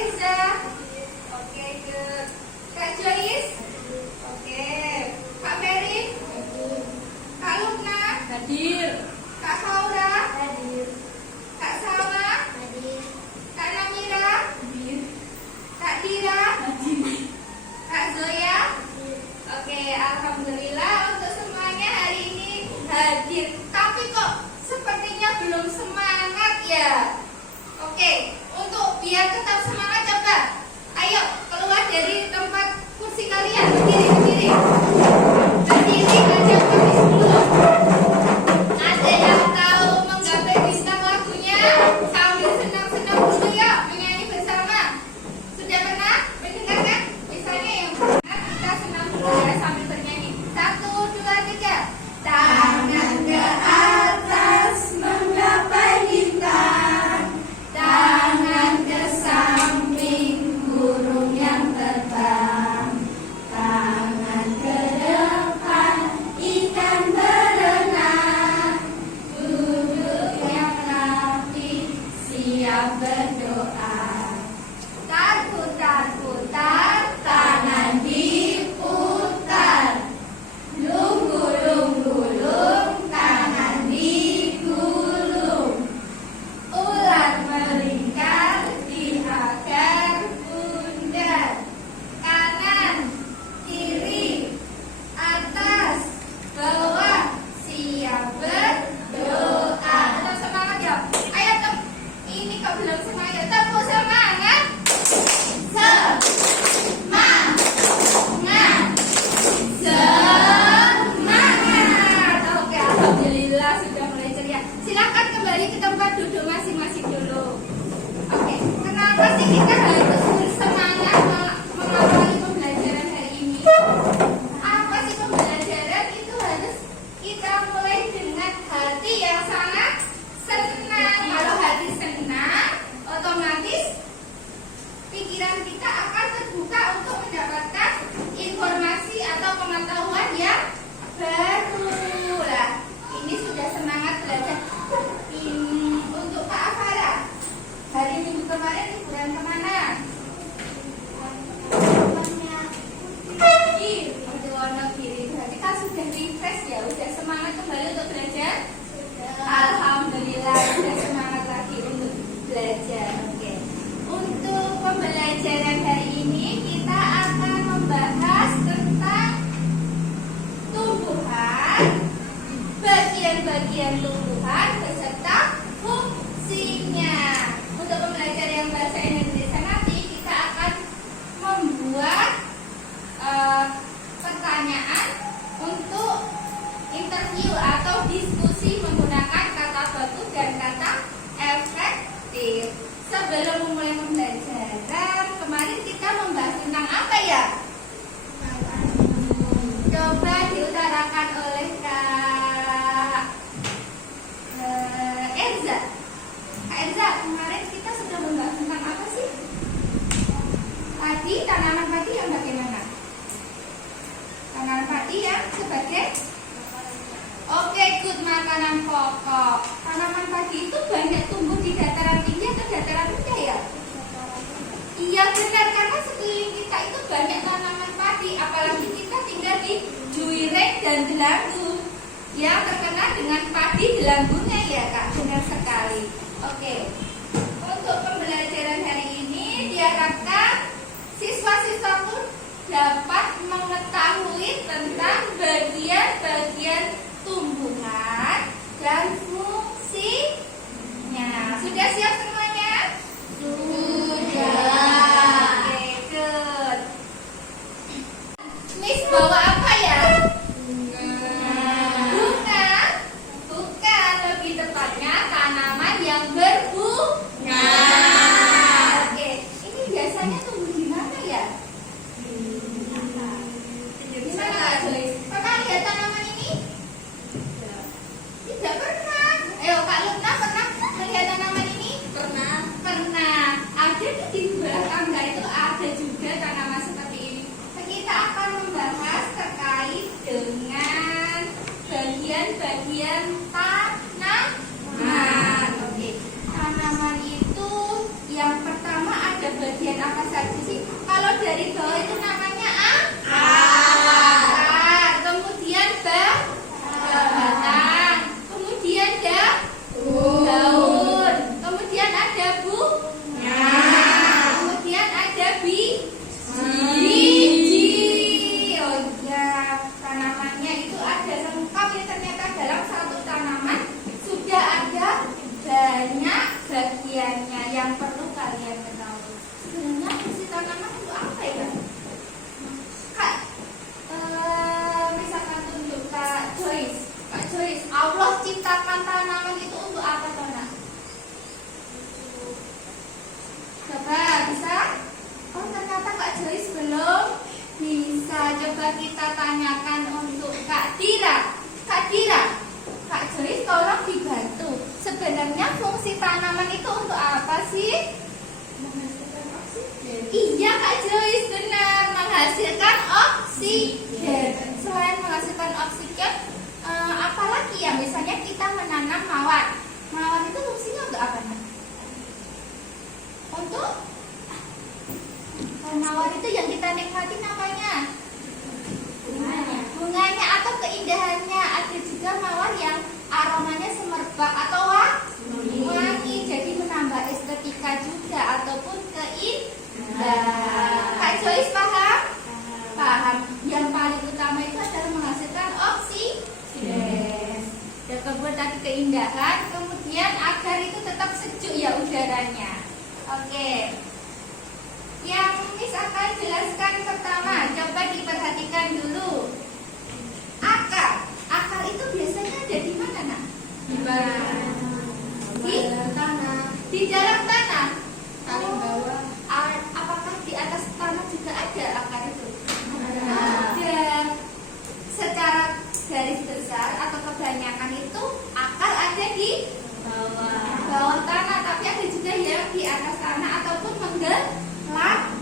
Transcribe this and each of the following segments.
Enza? Oke, good. Kak Joyce? Oke. Kak Mary? Kak Lukna? Hadir. Kak Faura? Hadir. Kak Salma? Hadir. Kak Namira? Hadir. Kak Dira? Hadir. Kak Zoya? Hadir. Oke, alhamdulillah untuk semuanya hari ini hadir. Tapi kok sepertinya belum semangat ya? Oke, untuk biar tetap semangat coba. Ayo keluar dari tempat kursi kalian, berdiri. Berdiri aja habis dulu. Ada yang tahu menggapai bintang lagunya? Sambil senang-senang dulu yuk menyanyi bersama. Sudah pernah mendengarkan? Misalnya yang pernah kita senang dulu ya sambil bernyanyi. 1, 2, 3. Tangan ke atas menggapai bintang. Tangan ke samping burung yang terbang. Tangan ke depan ikan berenang. Duduk yang rapi siap berdoa. Putar, tangan diputar. Lunggu-lung, tangan digulung. Ular melingkar di akar bundar. Kanan, kiri, atas, bawah, siap berdoa. Tetap semangat ya. Ayo ini kok belum semangat. Tepuk semangat. Semangat. Semangat. Oke, alhamdulillah sudah mulai ceria. Silakan kembali ke tempat duduk masing-masing dulu. Oke, kenapa sih kita harus bersemangat mengawali pembelajaran hari ini? Apa sih pembelajaran itu harus kita mulai dengan hati yang sangat senang. Kalau hati senang, otomatis pikiran kita akan terbuka untuk mendapatkan informasi atau pengetahuan yang baru. Lah, ini sudah semangat belajar. Untuk Kak Afara, hari Minggu kemarin liburan kemana? Di Wonogiri. Berarti kan sudah refresh ya, sudah semangat kembali untuk belajar. Alhamdulillah sudah semangat lagi untuk belajar. Oke. Untuk pembelajaran hari ini kita akan membahas tentang tumbuhan, bagian-bagian tumbuhan beserta fungsinya. Untuk pembelajaran yang bahasa Indonesia nanti kita akan membuat pertanyaan untuk interview atau diskusi menggunakan kata baku dan kata efektif. Sebelum memulai pembelajaran, kemarin kita membahas tentang apa ya? Coba diutarakan oleh Kak Enza. Kak Enza, kemarin kita sudah membahas tentang apa sih? Padi, tanaman padi yang bagaimana? Tanaman padi yang sebagai good, makanan pokok. Tanaman padi itu banyak tumbuh di dataran tinggi atau dataran rendah ya? Iya benar, karena sekeliling kita itu banyak tanaman padi. Apalagi kita tinggal di Juireng dan Delanggu yang terkenal dengan padi delanggunya ya Kak, benar sekali. Oke, untuk pembelajaran hari ini diharapkan siswa-siswaku dapat mengetahui tentang bagian-bagian tumbuhan dan fungsinya. Sudah siap semuanya? Sudah. Oke, good. Miss bawa apa ya? Bunga? Bukan, lebih tepatnya tanaman yang berbunga. Oke, ini biasanya tumbuh di mana ya? Di mana Kak Joyce? Pernah lihat tanaman ini? Tidak pernah. Ayo Kak Lukna, pernah melihat tanaman ini? Pernah. Pernah. Ada di belakang itu ada juga tanaman seperti ini. Kita akan membahas terkait dengan bagian-bagian tanaman. Oke. Tanaman itu yang pertama ada bagian apa saja sih? Kalau dari bawah itu namanya akar. Kemudian batang. Kemudian daun. Kemudian ada bunga. Kemudian ada biji. Oh iya, tanamannya itu ada lengkap ya, ternyata dalam satu tanaman sudah ada banyak bagiannya yang perlu kalian ketahui. Sebenarnya fungsi tanaman untuk apa ya? Kak, misalkan tunjuk Kak Joyce. Kak Joyce, Allah ciptakan tanaman itu untuk apa, Tona? Coba bisa? Oh, ternyata Kak Joyce belum bisa. Coba kita tanyakan untuk Kak Dira. Kak Dira, Kak Joyce tolong dibantu. Sebenarnya fungsi tanaman itu untuk apa sih? Menghasilkan oksigen. Iya Kak Joyce, benar. Menghasilkan oksigen. Selain menghasilkan oksigen, apalagi ya? Misalnya kita menanam mawar. Mawar itu fungsinya untuk apa? Untuk mawar itu yang kita nikmati namanya bunganya atau keindahannya. Ada juga mawar yang aromanya semerbak atau wangi, jadi menambah estetika juga ataupun keindahan. Kak Joyce paham? Paham. Yang paling utama itu adalah menghasilkan oksigen. Dan kemudian tadi keindahan, kemudian agar itu tetap sejuk ya udaranya. Oke. Yang Miss akan jelaskan pertama, coba diperhatikan dulu. Akar. Akar itu biasanya ada di mana, Nak? Di tanah. Di dalam tanah. Paling bawah. Apakah di atas tanah juga ada akar itu? Ada. Secara garis besar atau kebanyakan itu akar ada di bawah tanah, tapi ada juga yang di atas tanah ataupun menggelam.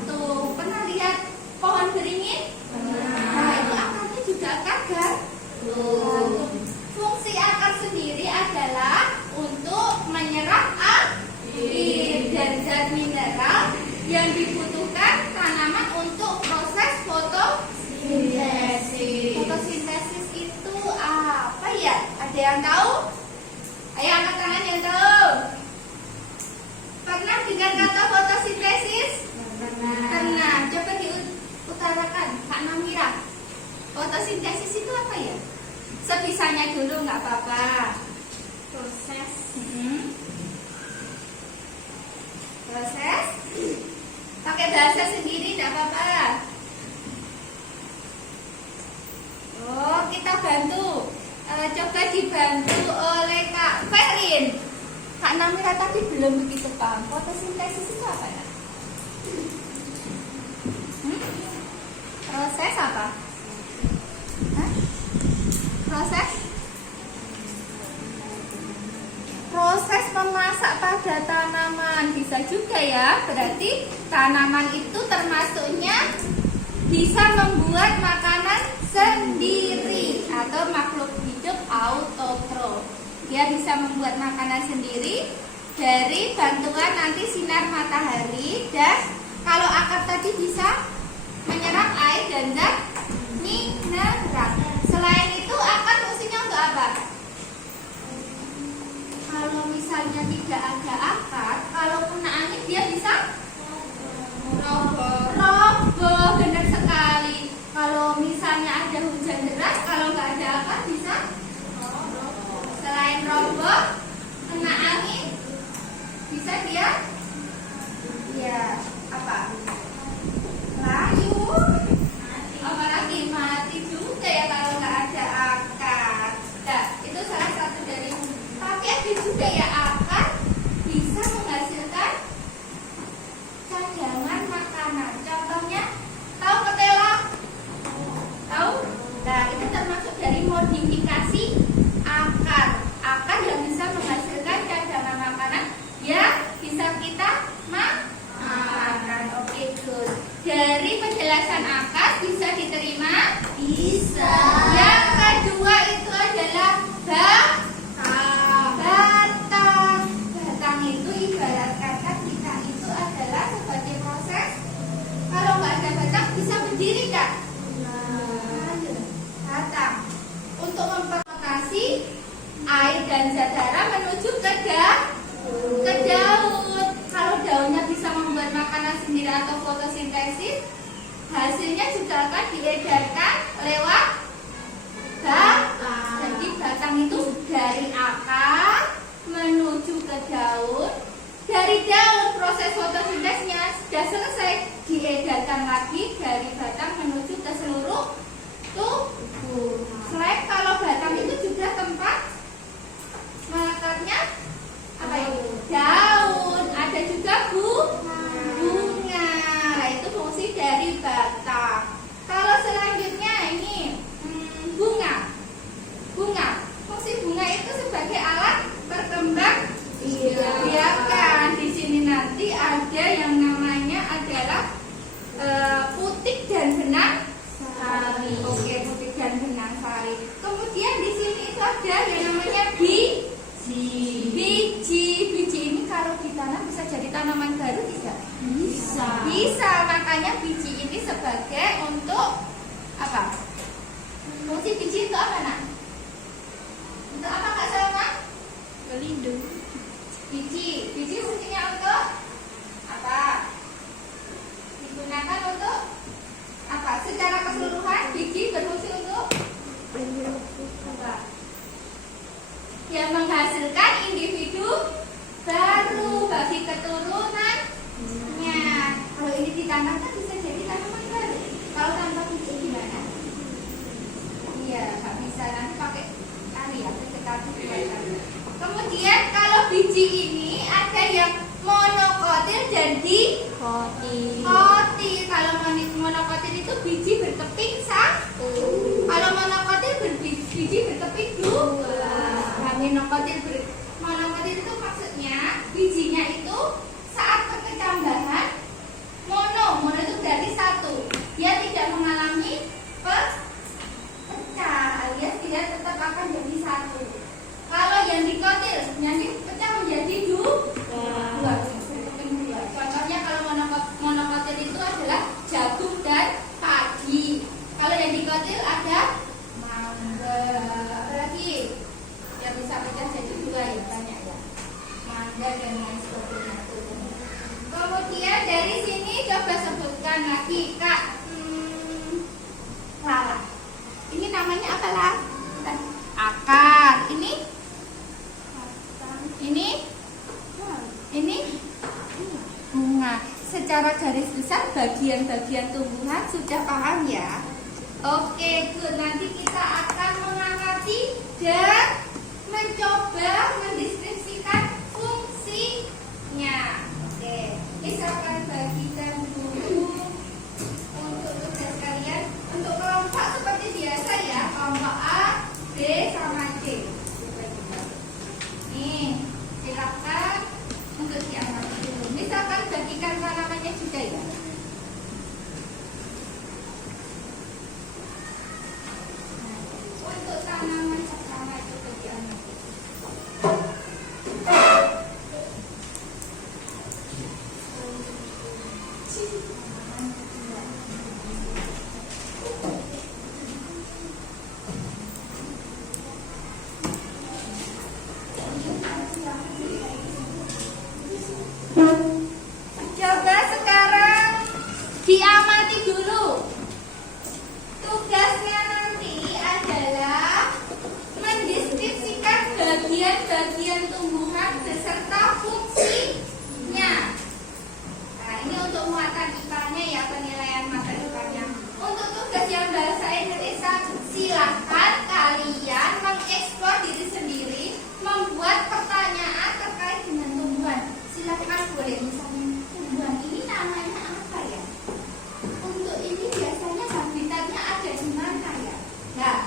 Tuh, pernah lihat pohon beringin? Nah, itu akarnya juga akar gantung. Fungsi akar sendiri adalah untuk menyerap air dan zat mineral yang dibutuhkan tanaman untuk proses fotosintesis. Fotosintesis itu apa ya? Ada yang tahu? Ayo angkat tangan yang tahu. Pernah dengar kata fotosintesis? Pernah. Coba diutarakan, Kak Namira. Fotosintesis itu apa ya? Sebisanya dulu, nggak apa-apa. Proses. Proses. Pakai bahasa sendiri, nggak apa-apa. Oh, kita bantu. Coba dibantu oleh Kak Ferin. Kak Namira tadi belum begitu paham. Fotosintesis itu apa ya? Proses apa? Hah? Proses? Proses memasak pada tanaman. Bisa juga ya. Berarti tanaman itu termasuknya bisa membuat makanan sendiri atau makhluk hidup autotrof. Dia bisa membuat makanan sendiri dari bantuan nanti sinar matahari, dan kalau akar tadi bisa menyerap air dan zat mineral. Selain itu akar fungsinya untuk apa? Kalau misalnya tidak ada akar, kalau kena angin dia bisa roboh. Benar sekali. Kalau misalnya ada hujan deras, kalau nggak ada akar bisa selain roboh, kena angin, bisa dia apa? Layu. Apalagi mati juga ya kalau nggak ada akar. Nah, itu salah satu dari. Tapi ada juga ya akar bisa menghasilkan cadangan makanan. Contohnya, tahu ketela? Tahu? Nah, itu termasuk dari modifikasi akar. Akar yang bisa menghasilkan cadangan makanan yang bisa kita makan. Oke, good. Dari penjelasan atau fotosintesis, hasilnya juga akan diedarkan lewat batang. Jadi batang itu dari akar menuju ke daun. Dari daun proses fotosintesnya sudah selesai, diedarkan lagi dari batang menuju ke seluruh tubuh. Selain kalau batang itu juga tempat melekatnya apa itu? Daun, ada juga bunga. Nah, itu fungsi dari batang. Kalau selanjutnya ini bunga. Fungsi bunga itu sebagai alat perkembang biakan. Di sini nanti ada yang namanya adalah putik dan benang sari. Oke, putik dan benang sari. Kemudian di sini itu ada yang namanya biji ini kalau ditanam bisa jadi tanaman baru tidak? Bisa, makanya biji ini sebagai untuk apa? Fungsi biji untuk apa, Nak? Untuk apa, Kak Salma? Pelindung. Biji fungsinya untuk apa? Digunakan untuk apa? Secara keseluruhan biji berfungsi untuk apa? Yang menghasilkan individu baru bagi keturunannya. Kalau ini ditanam kan bisa jadi tanaman baru. Kalau tanpa biji gimana? Iya, nggak bisa, nanti pakai kali ya, Kemudian kalau biji ini ada yang monokotil dan dikotil. Kalau monokotil itu biji berkeping satu. Kalau monokotil biji berkeping dua. Monokotil itu maksudnya bijinya itu saat perkecambahan mono itu berarti satu. Dia tidak mengalami pecah, alias dia tetap akan jadi satu. Kalau yang dikotil, yang dipecah menjadi dua. Contohnya kalau monokotil itu adalah jagung dan padi. Kalau yang dikotil ada mangga. Apa lagi? Yang bisa pecah jadi dua ya, banyak ya. Mangga dan lain sebagainya. Kemudian dari sini coba sebutkan lagi, Kak. Lala. Ini namanya apa lah? Akar. Ini bunga. Secara garis besar bagian-bagian tumbuhan sudah paham ya? Oke, good. Nanti kita akan mengamati dan mencoba mendeskripsikan fungsinya. Oke, misalkan bagikan dulu untuk tugas kalian. Untuk kelompok seperti biasa ya, kelompok A, B, sama C. Nih, silakan untuk diamati dulu. Misalkan bagikan tanamannya juga ya. Untuk tanaman pertama itu diamati. Coba sekarang diamati dulu. Tugasnya nanti adalah mendeskripsikan bagian-bagian tumbuhan beserta fungsinya. Nah, ini untuk muatan IPA-nya ya, penilaian mata IPA-nya. Untuk tugas yang bahasa Indonesia, silakan kalian mengeksplor diri sendiri, membuat pertanyaan terkait dengan tumbuhan. Silakan boleh misalnya tumbuhan ini namanya apa ya? Untuk ini biasanya habitatnya ada di mana ya? Nah,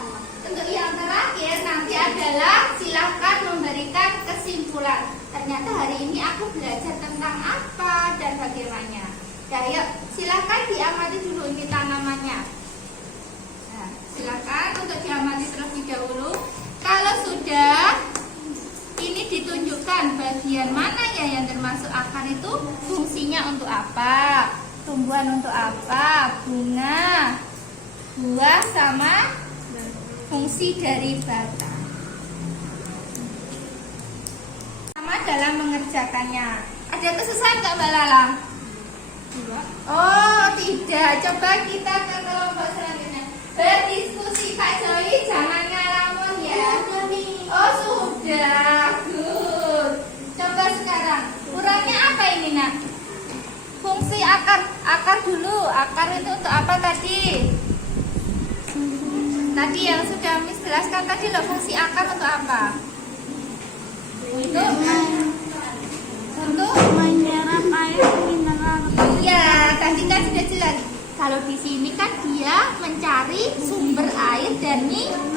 untuk yang terakhir nanti adalah silakan memberikan kesimpulan. Ternyata hari ini aku belajar tentang apa dan bagaimana. Ya, yuk, silakan diamati dulu ini tanamannya. Nah, silakan untuk diamati terlebih dahulu. Kalau sudah ini ditunjukkan bagian mana ya yang termasuk akar itu, fungsinya untuk apa, tumbuhan untuk apa, bunga, buah, sama fungsi dari batang. Sama dalam mengerjakannya. Ada kesusahan nggak Mbak Lala? Oh, tidak. Coba kita ke kelompok selanjutnya. Berdiskusi, Pak Joy, jangan ngalamun ya. Oh, sudah. Good. Coba sekarang. Kurangnya apa ini, Nak? Fungsi akar. Akar dulu. Akar itu untuk apa tadi? Tadi yang sudah Miss jelaskan tadi loh, fungsi akar untuk apa? Untuk menyerap air mineral. iya, tadi kan sudah jelas. Kalau di sini kan dia mencari sumber air dan mineral.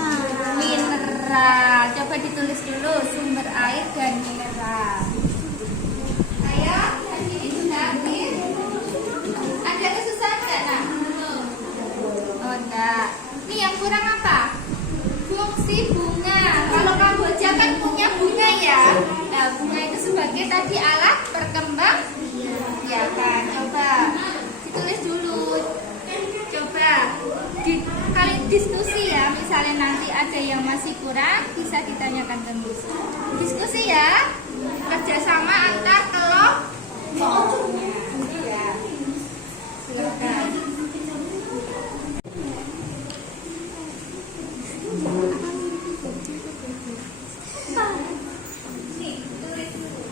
Coba ditulis dulu sumber air dan mineral. Ayo, tadi itu habis. Ada kesusahan nggak, Nak? Oh, enggak. Ini yang kurang apa? Fungsi bunga. Kalau Kamboja kan punya bunga ya. Nah, bunga itu sebagai tadi alat perkembang. Ya kan, coba ditulis dulu. Coba kali diskusi ya. Misalnya nanti ada yang masih kurang, bisa ditanyakan ke Miss. Diskusi ya. Kerjasama antar kelompok. Ya. Silakan. Nih, tulis dulu.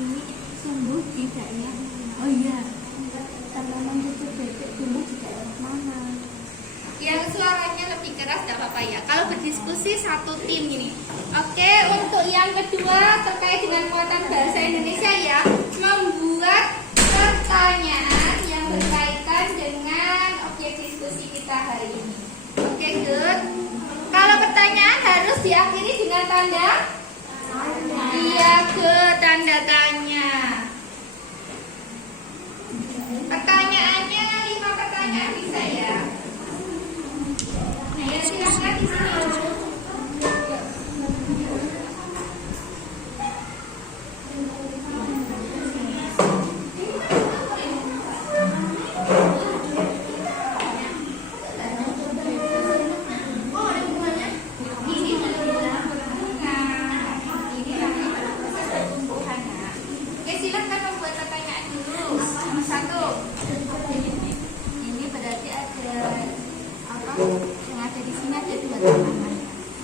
Ini. Yang suaranya lebih keras tidak apa-apa ya. Kalau berdiskusi satu tim ini. Oke, untuk yang kedua terkait dengan muatan bahasa Indonesia ya, membuat pertanyaan yang berkaitan dengan objek diskusi kita hari ini. Oke, good. Kalau pertanyaan harus diakhiri dengan tanda iya, ke tanda tanya. Pertanyaannya 5 pertanyaan bisa ya. Nah, ya silakan di sini.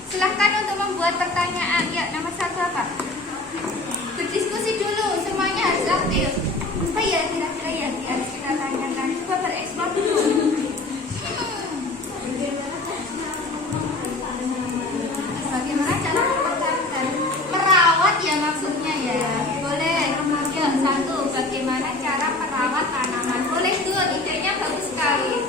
Silahkan untuk membuat pertanyaan. Ya, nomor 1 apa? Berdiskusi dulu, semuanya harus aktif. Apa ya kira-kira yang harus kita tanyakan? Coba bereksplor dulu. Bagaimana cara mempertahankan? Merawat ya maksudnya ya. Boleh. Ya, 1. Bagaimana cara merawat tanaman? Boleh tuh, idenya bagus sekali.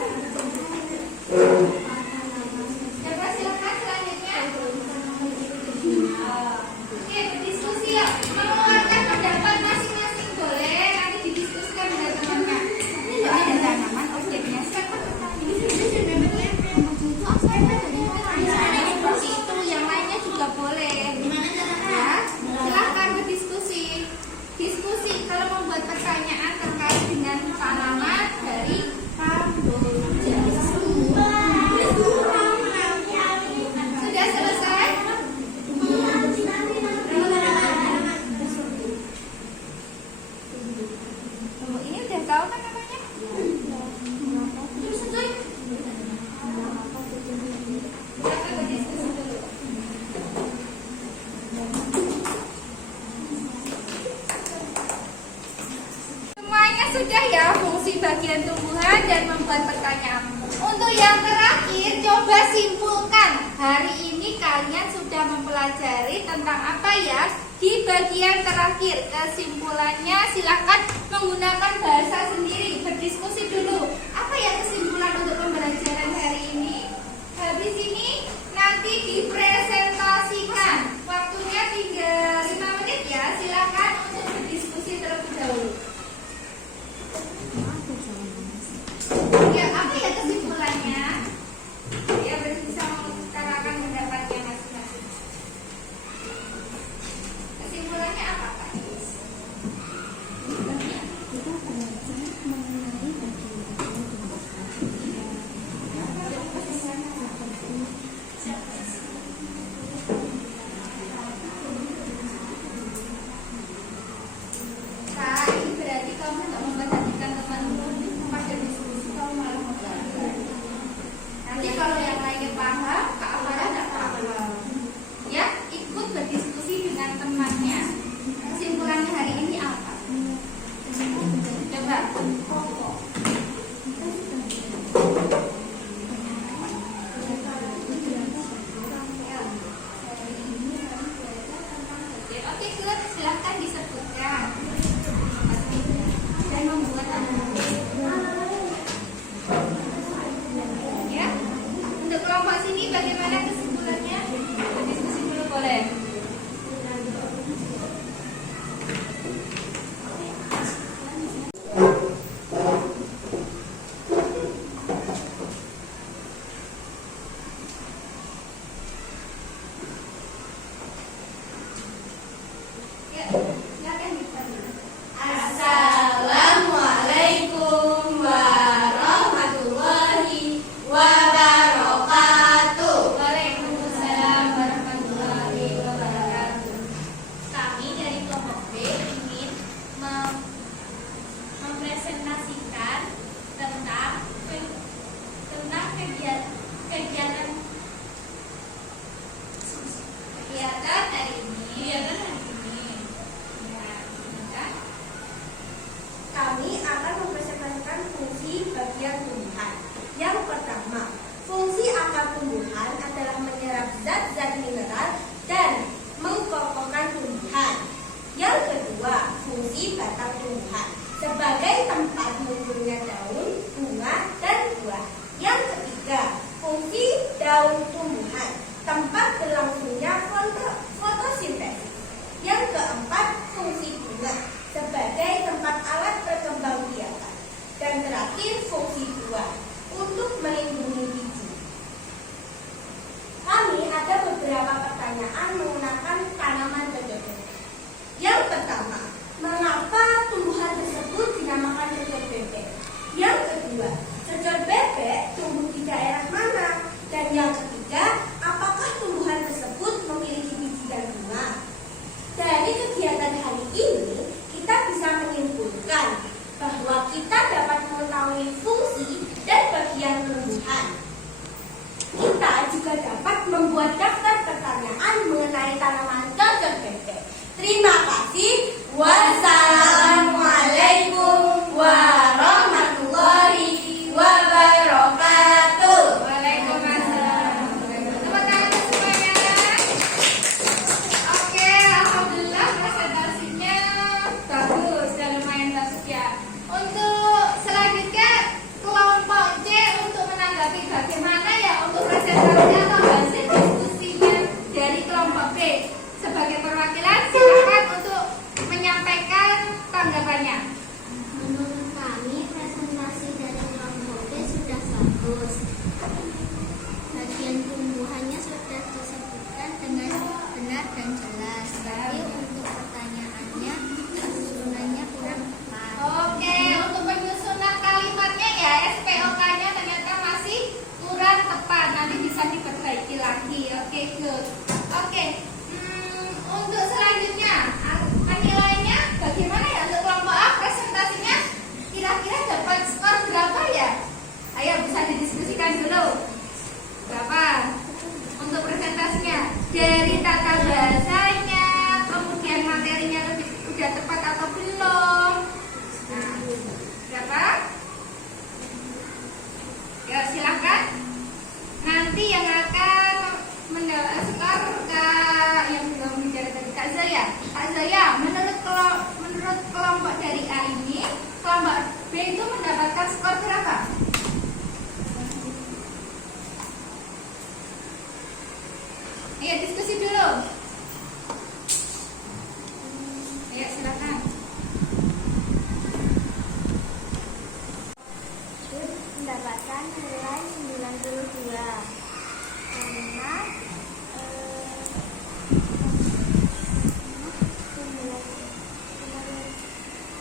Sudah ya fungsi bagian tumbuhan dan membuat pertanyaan. Untuk yang terakhir, coba simpulkan. Hari ini kalian sudah mempelajari tentang apa ya? Di bagian terakhir, kesimpulannya silakan menggunakan bahasa sendiri. Berdiskusi dulu. Apa ya kesimpulan untuk pembelajaran hari ini? Habis ini nanti dipresentasikan. Waktunya tinggal 5 menit ya. Silakan untuk berdiskusi terlebih dahulu. Ya, apa ya kesimpulannya? Ya, bisa mengutarakan pendapatnya masing-masing. Kesimpulannya apa, Pak? Kita belajar mengenai yakin fungsi buah untuk melindungi biji. Kami ada beberapa pertanyaan menggunakan tanaman cocok bebek. Yang pertama, mengapa tumbuhan tersebut dinamakan cocok bebek? Yang kedua, cocok bebek tumbuh di daerah mana? Dan yang ketiga, apakah tumbuhan tersebut memiliki biji dan bunga? Dari kegiatan hari ini, kita bisa menyimpulkan bahwa kita dapat mengetahui fungsi dan bagian tumbuhan. Kita juga dapat membuat daftar pertanyaan mengenai tanaman cocok bebek. Terima kasih. Wassalamualaikum warahmatullahi wabarakatuh. Waalaikumsalam. Tepuk tangan semuanya. Oke, alhamdulillah presentasinya bagus dan lumayan bagus ya. Untuk selanjutnya kelompok C untuk menanggapi bagaimana ya untuk presentasi atau hasil diskusinya dari kelompok B. Sebagai perwakilan silakan untuk menyampaikan tanggapannya. Menurut kami presentasi dari kelompok B sudah bagus. Bagian tumbuhannya sudah disebutkan dengan benar dan jelas. Tapi untuk pertanyaannya, susunannya kurang tepat. Oke, untuk penyusunan kalimatnya ya SPOK-nya ternyata masih kurang tepat. Nanti bisa diperbaiki lagi. Oke, good. Oke. Untuk selanjutnya, penilaiannya bagaimana ya untuk kelompok A presentasinya? Kira-kira dapat skor berapa ya? Ayo bisa didiskusikan dulu. Berapa? Untuk presentasinya dari tata bahasanya, kemudian materinya udah tepat atau belum? Nah, berapa? Ya silakan. Nanti yang akan mendapat skor yang belum bicara tadi Kak Zaya. Kak Zaya, menurut kelompok dari A ini, kelompok B itu mendapatkan skor berapa? Ayo diskusi dulu. Ayo silakan. Mendapatkan nilai 92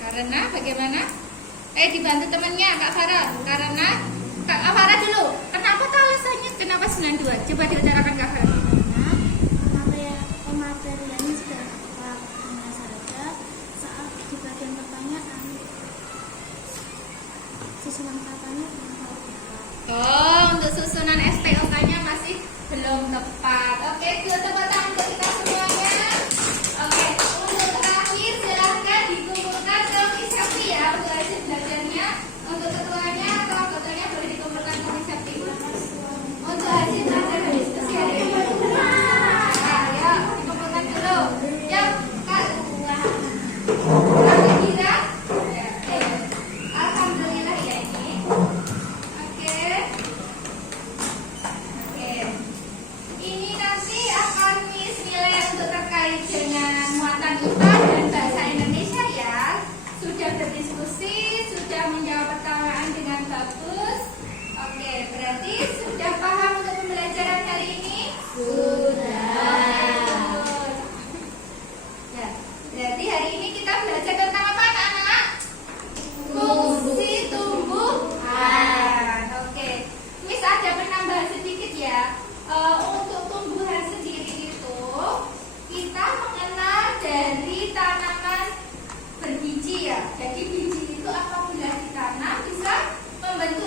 Karena bagaimana? Dibantu temannya Kak Farah. Karena Kak Farah dulu. Kenapa alasannya kenapa 92? Coba diutarakan Kak Farah. karena pemateriannya sudah tepat. Hanya saja saat di bagian pertanyaan susunan katanya kurang tepat. Oh, untuk susunan SPOK-nya masih belum tepat. Oke, good. Tepuk tangan untuk kita semuanya. Oke, untuk terakhir silahkan dikumpulkan ke Misakti ya untuk hasil belajarnya. Untuk ketuanya atau anggotanya boleh dikumpulkan ke Misakti. Untuk hasil belajar dan diskusi hari ini. Nah, ya, dikumpulkan dulu. Yuk, Kak. Kak Kira. Ya, alhamdulillah ya ini. Oke. Ini nanti akan Miss nilai untuk terkait dengan muatan IPA dan bahasa Indonesia ya. Sudah berdiskusi, sudah menjawab pertanyaan dengan bagus. Oke, berarti sudah paham untuk pembelajaran hari ini? Sudah. Ya, berarti hari ini kita belajar tentang apa anak-anak? Fungsi tumbuhan. Oke, Miss ada penambahan sedikit ya. Untuk tumbuhan sendiri itu kita mengenal dari tanaman berbiji ya. Jadi biji itu apabila ditanam bisa membentuk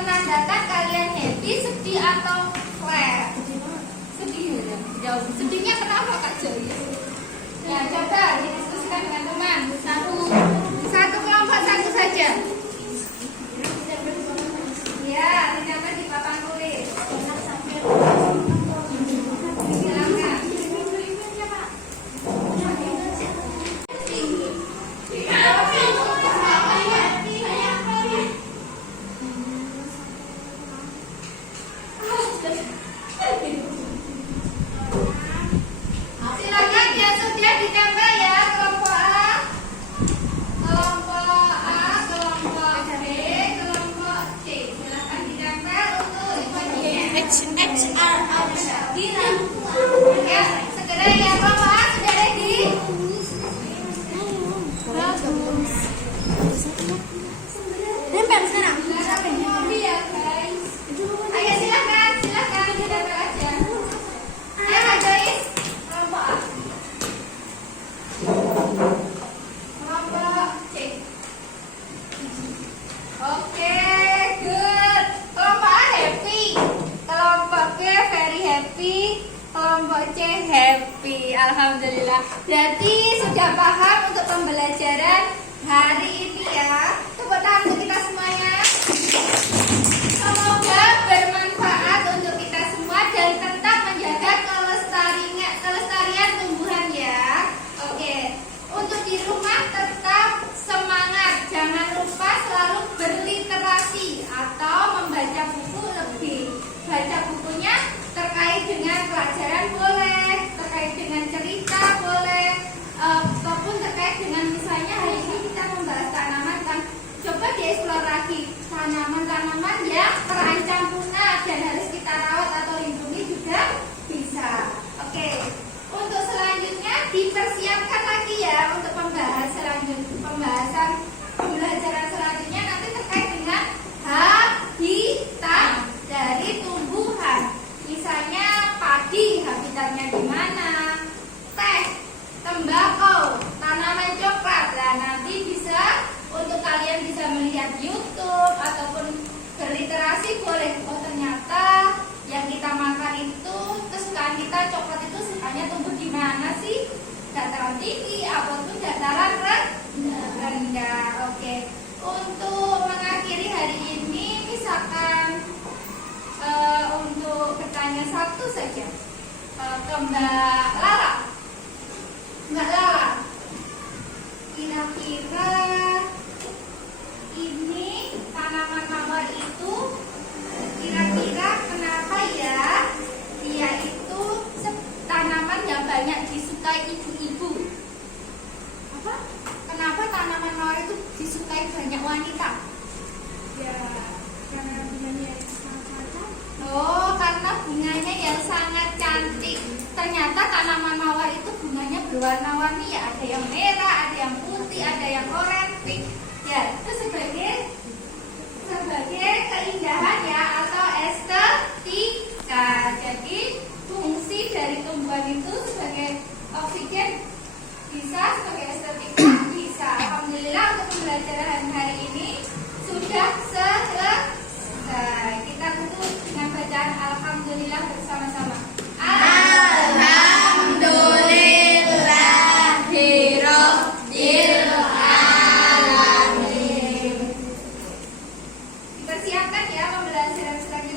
menandakan kalian happy, sedih atau flat? Sedih ya? Jauh. Sedihnya kenapa Kak Joy? Ya, coba didiskusikan dengan teman. Satu kelompok satu saja. Ya, dicatat di papan tulis. Silakan. Silakan yang sudah ditempel ya, kelompok A, kelompok B, kelompok C. Silakan ditempel untuk informasinya. Ya, segera ya, kelompok A sudah ready? Nempel sekarang. Silakan mobil ya guys. Ayo silakan ditempel aja. Ayo guys, kelompok A. Kelompok C. Oke, good. Kelompok A happy. Kelompok B very happy. Kelompok C happy. Alhamdulillah. Jadi sudah paham untuk pembelajaran hari ini ya. Tepuk tangan untuk kita semuanya. Semoga bermanfaat untuk kita semua dan tetap menjaga kelestarian tumbuhan ya. Oke, untuk di rumah tetap semangat. Jangan lupa selalu berliterasi atau membaca buku lebih. Baca bukunya terkait dengan pelajaran boleh, terkait dengan cerita boleh, ataupun terkait dengan misalnya hari ini kita membahas tanaman kan. Coba dieksplor lagi tanaman-tanaman yang terancam punah dan harus kita rawat atau lindungi juga bisa. Oke, untuk selanjutnya dipersiapkan lagi ya untuk pembahasan pembelajaran selanjutnya nanti terkait dengan habitat dari tumbuhan. Misalnya padi habitatnya di mana, teh, tembakau, tanaman coklat. Nah, nanti bisa untuk kalian bisa melihat YouTube ataupun berliterasi boleh. Oh ternyata yang kita makan itu kesukaan kita coklat itu sukanya tumbuh di mana sih? Dataran tinggi ataupun dataran rendah. Oke. Untuk mengakhiri hari ini misalkan untuk bertanya satu saja ke Mbak Lala. Mbak Lala, kira-kira ini tanaman mawar itu kira-kira kenapa ya dia itu tanaman yang banyak disukai ibu-ibu? Apa? Kenapa tanaman mawar itu disukai banyak wanita? Ya, karena bunganya sangat cantik. Oh, karena bunganya yang sangat cantik. Ternyata tanaman mawar itu bunganya berwarna-warni ya. Ada yang merah, ada yang putih, ada yang oranye, pink. Ya, itu sebagai keindahan ya atau estetika. Jadi fungsi dari tumbuhan itu sebagai oksigen bisa, sebagai estetika bisa. Alhamdulillah untuk pembelajaran hari ini sudah selesai. Kita tutup dengan bacaan alhamdulillah bersama-sama. Alhamdulillahirabbil alamin. Dipersiapkan ya pembelajaran selanjutnya.